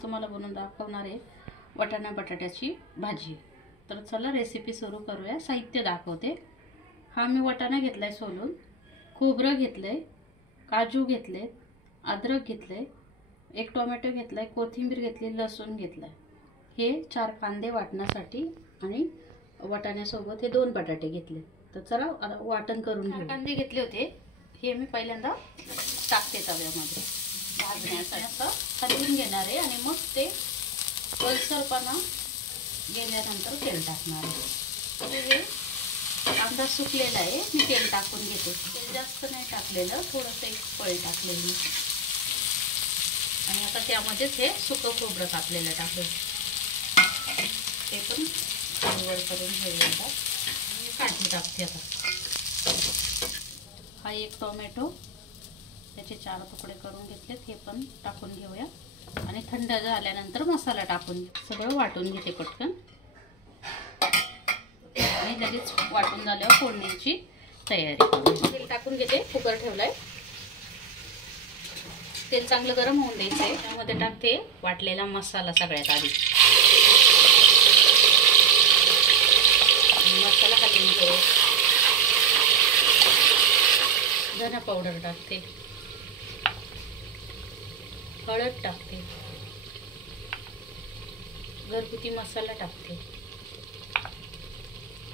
आज तुम्हाला बनवून दाखवणार आहे वाटाणा बटाट्याची भाजी। तर चला रेसिपी सुरू करूया। साहित्य दाखवते। हा मी वाटाणा घेतलाय सोलून, खोबरं घेतलंय, काजू घेतले, अद्रक घेतले, एक टोमॅटो घेतलाय, कोथिंबीर घेतली, लसूण घेतलाय, हे 4 कांदे वाटण्यासाठी आणि वाटाण्यासोबत हे 2 बटाटे घेतले। तर चला वाटण करून घेऊ। कांदे घेतले होते, हे मी पहिल्यांदा टाकते तव्यामध्ये भाजण्यासाठी। असं हलवून घेणार आहे आणि मग ते ओलसरपणा गेल्यानंतर तेल टाकणार आहे। हे कांदा सुकलेला आहे, मी तेल टाकून घेते। तेल जास्त नाही टाकलेलं, थोडंसं एक पळी टाकलेली आणि आता त्यामध्येच हे सुकं खोबरं कापलेलं टाकलं, ते पण वर करून घेऊया। काजू टाकते आता। हा एक टोमॅटो, त्याचे 4 तुकडे करून घेतलेत, हे पण टाकून घेऊया आणि थंड झाल्यानंतर मसाला टाकून सगळं वाटून घेते पटकन आणि लगेच वाटून झाल्यावर फोडणीची तयारी। तेल टाकून घेते, कुकर ठेवलाय, तेल चांगलं गरम होऊन द्यायचंय। त्यामध्ये टाकते वाटलेला मसाला। सगळ्यात आधी मसाला हलवून घेऊ। धना पावडर टाकते, हळद टाकते, घरगुती मसाला टाकते,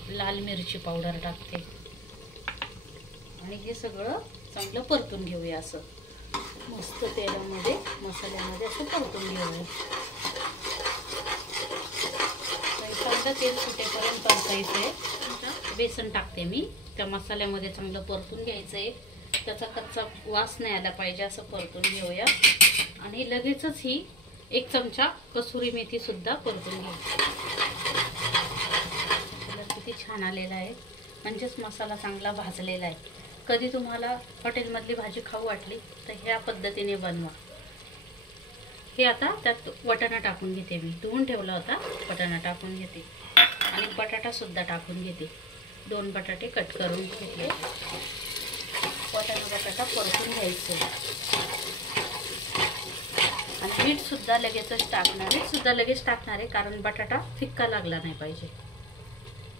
लाल मिरची पावडर टाकते आणि हे सगळं चांगलं परतून घेऊया। असं मस्त तेलामध्ये मसाल्यामध्ये असं परतून घेऊया। चांगलं तेल सुटेपर्यंत परतायचंय। बेसन टाकते मी, त्या मसाल्यामध्ये चांगलं परतून घ्यायचंय, त्याचा कच्चा वास नाही आला पाहिजे, असं परतून घेऊया। आणि लगेचच ही 1 चमचा कसुरी मेथी सुद्धा परतून घ्यायची। कलर किती छान आलेला आहे, म्हणजेच मसाला चांगला भाजलेला आहे। कधी तुम्हाला हॉटेलमधली भाजी खाऊ वाटली तर ह्या पद्धतीने बनवा। हे आता त्यात वाटाणा टाकून घेते, मी धुवून ठेवला होता वाटाणा टाकून घेते आणि बटाटा सुद्धा टाकून घेते। 2 बटाटे कट करून घेतले। वाटाणा बटाटा परतून घ्यायचे आणि मीठ सुद्धा लगेचच टाकणार आहे। सुद्धा लगेच टाकणार आहे कारण बटाटा फिक्का लागला नाही पाहिजे।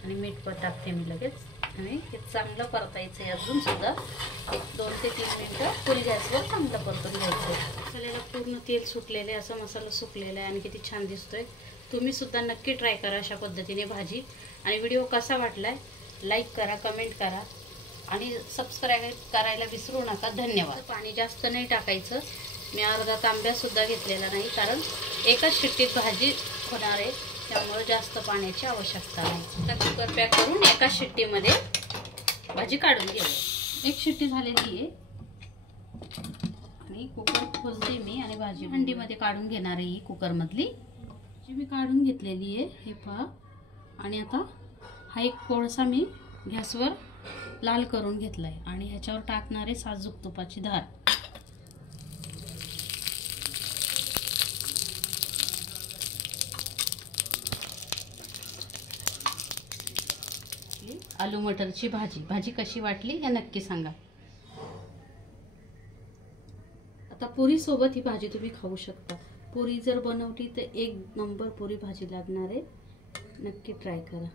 आणि मीठ पण टाकते मी लगेच आणि हे चांगलं परतायचं आहे। अजून सुद्धा 2 ते 3 मिनिटं फुल गॅसवर चांगलं परतून घ्यायचं। मसाल्याला पूर्ण तेल सुटलेलं आहे, असं मसाला सुकलेला आहे आणि किती छान दिसतोय। तुम्ही सुद्धा नक्की ट्राय करा अशा पद्धतीने भाजी। आणि व्हिडिओ कसा वाटलाय लाईक करा, कमेंट करा आणि सबस्क्राईब करायला विसरू नका। धन्यवाद। पाणी जास्त नाही टाकायचं, मी अर्धा तांब्या सुद्धा घेतलेला नाही कारण एकाच शिट्टीत भाजी होणार आहे, त्यामुळे जास्त पाण्याची आवश्यकता नाही। आता कुकर पॅक करून एकाच शिट्टीमध्ये भाजी काढून घेऊया। 1 शिट्टी झालेली आहे आणि कुकर खोलते मी आणि भाजी हंडीमध्ये काढून घेणार आहे। ही कुकर मधली जी मी काढून घेतलेली आहे, हे पहा। आणि आता हा एक कोळसा मी गॅसवर लाल करून घेतलाय आणि ह्याच्यावर टाकणारे साजूक तुपाची धार। आलू मटरची भाजी कशी वाटली हे नक्की सांगा। आता पुरी सोबत ही भाजी तुम्ही खाऊ शकता। पुरी जर बनवली तर 1 नंबर पुरी भाजी लागणार आहे, नक्की ट्राय करा।